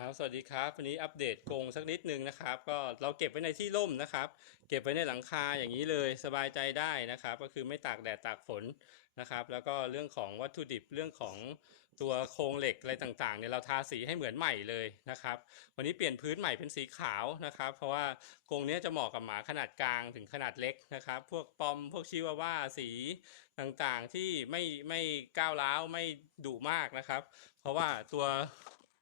ครับ สวัสดีครับ วันนี้อัปเดตกรงสักนิดนึงนะครับ ก็เราเก็บไว้ในที่ร่มนะครับ เก็บไว้ในหลังคาอย่างนี้เลยสบายใจได้นะครับ ก็คือไม่ตากแดดตากฝนนะครับ แล้วก็เรื่องของวัตถุดิบเรื่องของตัวโครงเหล็กอะไรต่างๆเนี่ยเราทาสีให้เหมือนใหม่เลยนะครับ วันนี้เปลี่ยนพื้นใหม่เป็นสีขาวนะครับ เพราะว่ากรงเนี้ยจะเหมาะกับหมาขนาดกลางถึงขนาดเล็กนะครับ พวกปอมพวกชิวาว่าสีต่างๆที่ไม่ไม่ก้าวร้าวไม่ดุมากนะครับ เพราะว่าตัว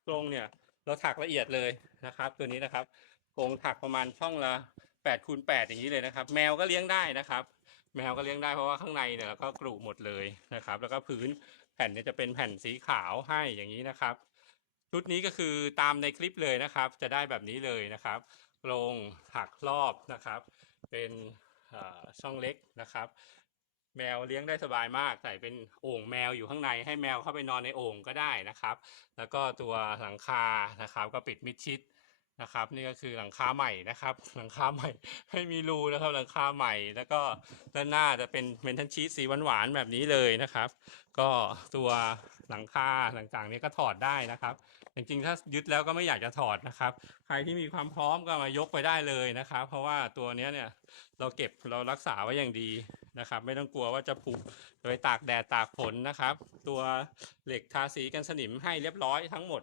กรงเนี่ย เราถักละเอียดเลยนะครับ ตัวนี้นะครับกรงถักประมาณช่องละ8คูณ8อย่างนี้เลยนะครับ แมวก็เลี้ยงได้นะครับ แมวก็เลี้ยงได้เพราะว่าข้างในเนี่ยเราก็กรุหมดเลยนะครับ แล้วก็พื้นแผ่นเนี่ยจะเป็นแผ่นสีขาวให้อย่างนี้นะครับ ชุดนี้ก็คือตามในคลิปเลยนะครับ จะได้แบบนี้เลยนะครับกรงถักรอบนะครับ เป็นช่องเล็กนะครับ แมวเลี้ยงได้สบายมาก ใส่เป็นโอ่งแมวอยู่ข้างใน ให้แมวเข้าไปนอนในโอ่งก็ได้นะครับ แล้วก็ตัวหลังคานะครับ ก็ปิดมิดชิดนะครับ นี่ก็คือหลังคาใหม่นะครับ หลังคาใหม่ให้มีรูนะครับ หลังคาใหม่ แล้วก็ด้านหน้าจะเป็นเมนทันชีสสีหวานๆแบบนี้เลยนะครับ ก็ตัวหลังคาต่างๆนี้ก็ถอดได้นะครับจริงๆ ถ้ายึดแล้วก็ไม่อยากจะถอดนะครับ ใครที่มีความพร้อมก็มายกไปได้เลยนะครับ เพราะว่าตัวนี้เนี่ยเราเก็บเรารักษาไว้อย่างดี นะครับ ไม่ต้องกลัวว่าจะผุโดยตากแดดตากฝนนะครับ ตัวเหล็กทาสีกันสนิมให้เรียบร้อยทั้งหมด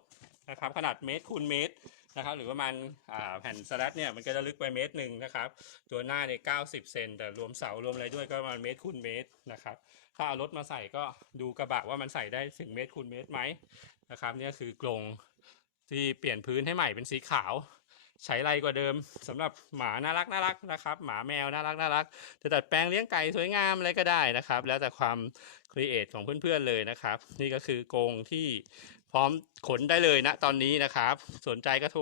นะครับ ขนาดเมตรคูณเมตรนะครับ หรือประมาณอ่าแผ่นสแลตเนี่ยมันก็จะลึกไปเมตรหนึ่งนะครับ ตัวหน้าในย90 เซนแต่รวมเสารวมอะไรด้วยก็ประมาณเมตรคูณเมตรนะครับ ถ้าเอารถมาใส่ก็ดูกระบะว่ามันใส่ได้ถึงเมตรคูณเมตรไหมนะครับ เนี่ยคือกรงที่เปลี่ยนพื้นให้ใหม่เป็นสีขาว ใช้ไรกว่าเดิมสำหรับหมาน่ารักน่ารักนะครับ หมาแมวน่ารักน่ารักจะดัดแปลงเลี้ยงไก่สวยงามอะไรก็ได้นะครับ แล้วแต่ความครีเอทของเพื่อนๆเลยนะครับ นี่ก็คือกรงที่พร้อมขนได้เลยนะตอนนี้นะครับ สนใจก็โทร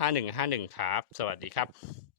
0859405151 ครับ สวัสดีครับ